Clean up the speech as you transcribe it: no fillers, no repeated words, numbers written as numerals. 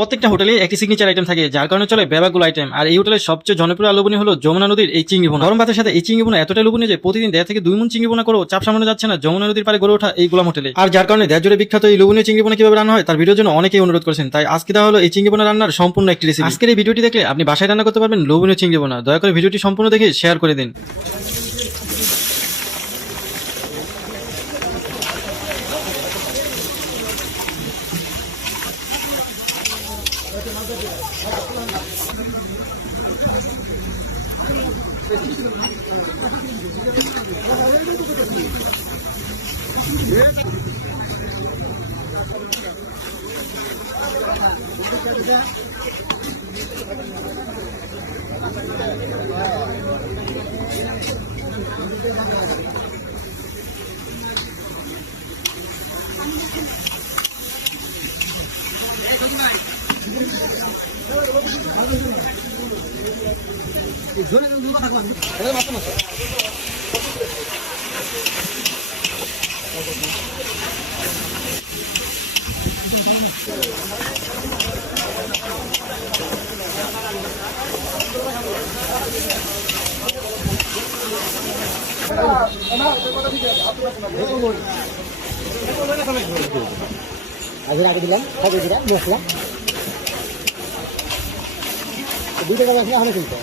প্রত্যেকটা হোটেলে একটি সিগনেচার আইটেম থাকে, যার কারণে চলে ব্যাপকগুলো আইটেম। আর এই হোটেলের সবচেয়ে জনপ্রিয় আর লোভনীয় হলো যমুনা নদীর এই চিংড়ি ভুনা। গরম ভাতের সাথে এই চিংড়ি ভুনা এতটাই লোভনীয় যে প্রতিদিন 1.5 থেকে 2 মণ চিংড়ি ভুনা করেও চাপ সামলানো যাচ্ছে না যমুনা নদীর পাড়ে গড়ে ওঠা এই গোলাম হোটেলে। আর যার কারণে দেশ জুড়ে বিখ্যাত এই লোভনীয় চিংড়ি ভুনা কিভাবে রান্না হয় তার ভিডিওর জন্য অনেকেই অনুরোধ করেছেন। তাই আজকে দেওয়া হলো এই চিংড়ি ভুনা রান্নার সম্পূর্ণ একটি রেসিপি। আজকের এই ভিডিওটি দেখলে আপনি বাসায় রান্না করতে পারবেন লোভনীয় চিংড়ি ভুনা। দয়া করে ভিডিওটি সম্পূর্ণ দেখে শেয়ার করে দিন। আগে দিলাম মশলা 2 টাকা মশলা হবে কিন্তু।